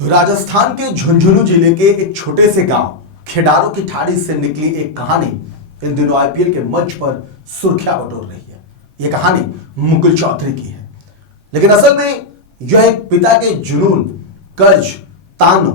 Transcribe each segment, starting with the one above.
राजस्थान के झुंझुनू जिले के एक छोटे से गांव खेडारों की ठाड़ी से निकली एक कहानी इन दिनों आईपीएल के मंच पर सुर्खियां बटोर रही है। यह कहानी मुकुल चौधरी की है, लेकिन असल में यह एक पिता के जुनून, कर्ज, तानों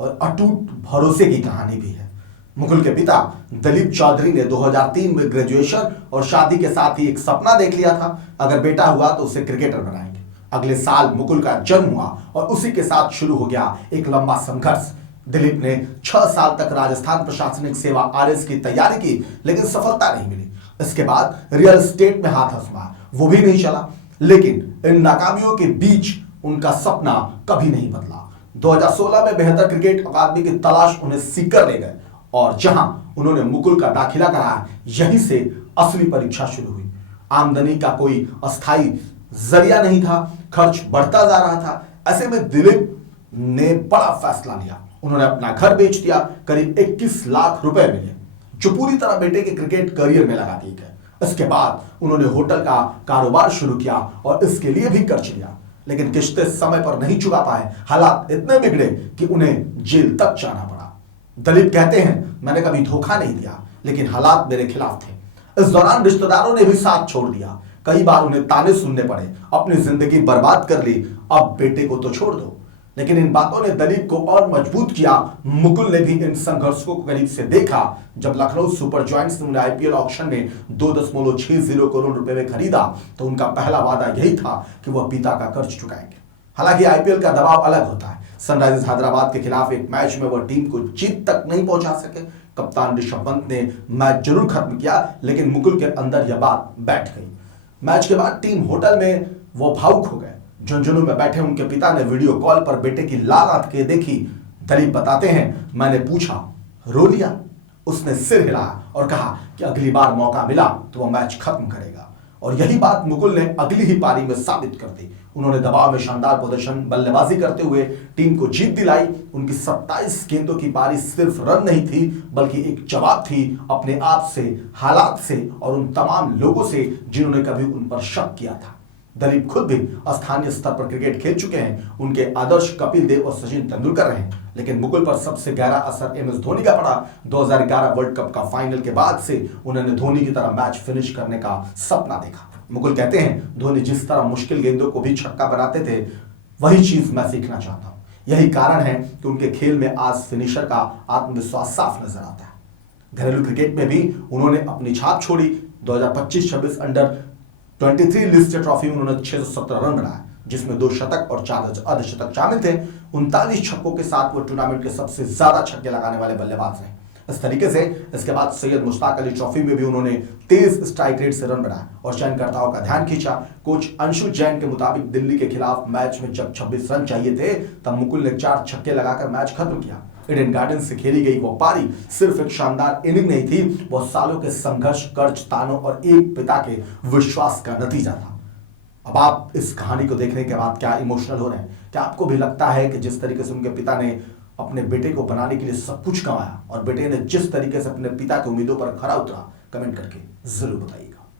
और अटूट भरोसे की कहानी भी है। मुकुल के पिता दलीप चौधरी ने 2003 में ग्रेजुएशन और शादी के साथ ही एक सपना देख लिया था, अगर बेटा हुआ तो उसे क्रिकेटर बनाएंगे। अगले साल मुकुल का जन्म हुआ और उसी के साथ शुरू हो गया एक लंबा संघर्ष। दिलीप ने 6 साल तक राजस्थान प्रशासनिक सेवा आरएस की तैयारी की, लेकिन सफलता नहीं मिली। इसके बाद रियल एस्टेट में हाथ आजमाया, वो भी नहीं चला। लेकिन इन नाकामियों के बीच उनका सपना कभी नहीं बदला। 2016 में बेहतर क्रिकेट अकादमी की तलाश उन्हें सीकर ले गए और जहां उन्होंने मुकुल का दाखिला कराया, यहीं से असली परीक्षा शुरू हुई। आमदनी का कोई अस्थायी जरिया नहीं था, खर्च बढ़ता जा रहा था। ऐसे में दिलीप ने बड़ा फैसला लिया। उन्होंने अपना घर बेच दिया। करीब 21 लाख रुपए मिले, जो पूरी तरह बेटे के क्रिकेट करियर में लगा दिए गए। इसके बाद उन्होंने होटल का कारोबार शुरू किया और इसके लिए भी कर्ज लिया, लेकिन किस्तें समय पर नहीं चुका पाए। हालात इतने बिगड़े कि उन्हें जेल तक जाना पड़ा। दलीप कहते हैं, मैंने कभी धोखा नहीं दिया, लेकिन हालात मेरे खिलाफ थे। इस दौरान रिश्तेदारों ने भी साथ छोड़ दिया। कई बार उन्हें ताने सुनने पड़े, अपनी जिंदगी बर्बाद कर ली, अब बेटे को तो छोड़ दो। लेकिन इन बातों ने दलीप को और मजबूत किया। मुकुल ने भी इन संघर्षों को करीब से देखा। जब लखनऊ सुपर जॉयंट्स ने उन्हें आईपीएल ऑक्शन में 2.60 करोड़ रुपए में खरीदा, तो उनका पहला वादा यही था कि वह पिता का कर्ज चुकाएंगे। हालांकि आईपीएल का दबाव अलग होता है। सनराइजर्स हैदराबाद के खिलाफ एक मैच में वह टीम को जीत तक नहीं पहुंचा सके। कप्तान ऋषभ पंत ने मैच जरूर खत्म किया, लेकिन मुकुल के अंदर यह बात बैठ गई। मैच के बाद टीम होटल में वो भावुक हो गए। झुंझुनू में बैठे उनके पिता ने वीडियो कॉल पर बेटे की लाल आंखें देखी। दलीप बताते हैं, मैंने पूछा, रो लिया? उसने सिर हिलाया और कहा कि अगली बार मौका मिला तो वह मैच खत्म करेगा। और यही बात मुकुल ने अगली ही पारी में साबित कर दी। उन्होंने दबाव में शानदार प्रदर्शन, बल्लेबाजी करते हुए टीम को जीत दिलाई। उनकी 27 गेंदों की पारी सिर्फ रन नहीं थी, बल्कि एक जवाब थी अपने आप से, हालात से और उन तमाम लोगों से जिन्होंने कभी उन पर शक किया था। दलीप खुद भी स्थानीय स्तर पर क्रिकेट खेल चुके हैं। उनके आदर्श कपिल देव और सचिन तेंदुलकर रहे, लेकिन मुकुल पर सबसे गहरा असर एमएस धोनी का पड़ा। 2011 वर्ल्ड कप का फाइनल के बाद से उन्होंने धोनी की तरह मैच फिनिश करने का सपना देखा। मुकुल कहते हैं, धोनी जिस तरह मुश्किल गेंदों को भी छक्का बनाते थे, वही चीज मैं सीखना चाहता हूं। यही कारण है कि उनके खेल में आज फिनिशर का आत्मविश्वास साफ नजर आता है। घरेलू क्रिकेट में भी उन्होंने अपनी छाप छोड़ी। 2025-26 अंडर 23 लिस्ट ट्रॉफी में उन्होंने 617 रन बनाए, जिसमें 2 शतक और 4 अर्धशतक शामिल थे। 39 छक्कों के साथ वो टूर्नामेंट के सबसे ज्यादा छक्के लगाने वाले बल्लेबाज रहे। इस तरीके से इसके बाद सैयद मुश्ताक अली ट्रॉफी में भी उन्होंने तेज स्ट्राइक रेट से रन बनाए और चयनकर्ताओं का ध्यान खींचा। कोच अंशु जैन के मुताबिक दिल्ली के खिलाफ मैच में जब 26 रन चाहिए थे, तब मुकुल ने 4 छक्के लगाकर मैच खत्म किया। ईडन गार्डन से खेली गई वो पारी सिर्फ एक शानदार इनिंग नहीं थी, वो सालों के संघर्ष, कर्ज, तानों और एक पिता के विश्वास का नतीजा था। अब आप इस कहानी को देखने के बाद क्या इमोशनल हो रहे हैं? क्या आपको भी लगता है कि जिस तरीके से उनके पिता ने अपने बेटे को बनाने के लिए सब कुछ कमाया और बेटे ने जिस तरीके से अपने पिता की उम्मीदों पर खरा उतरा? कमेंट करके जरूर बताइए।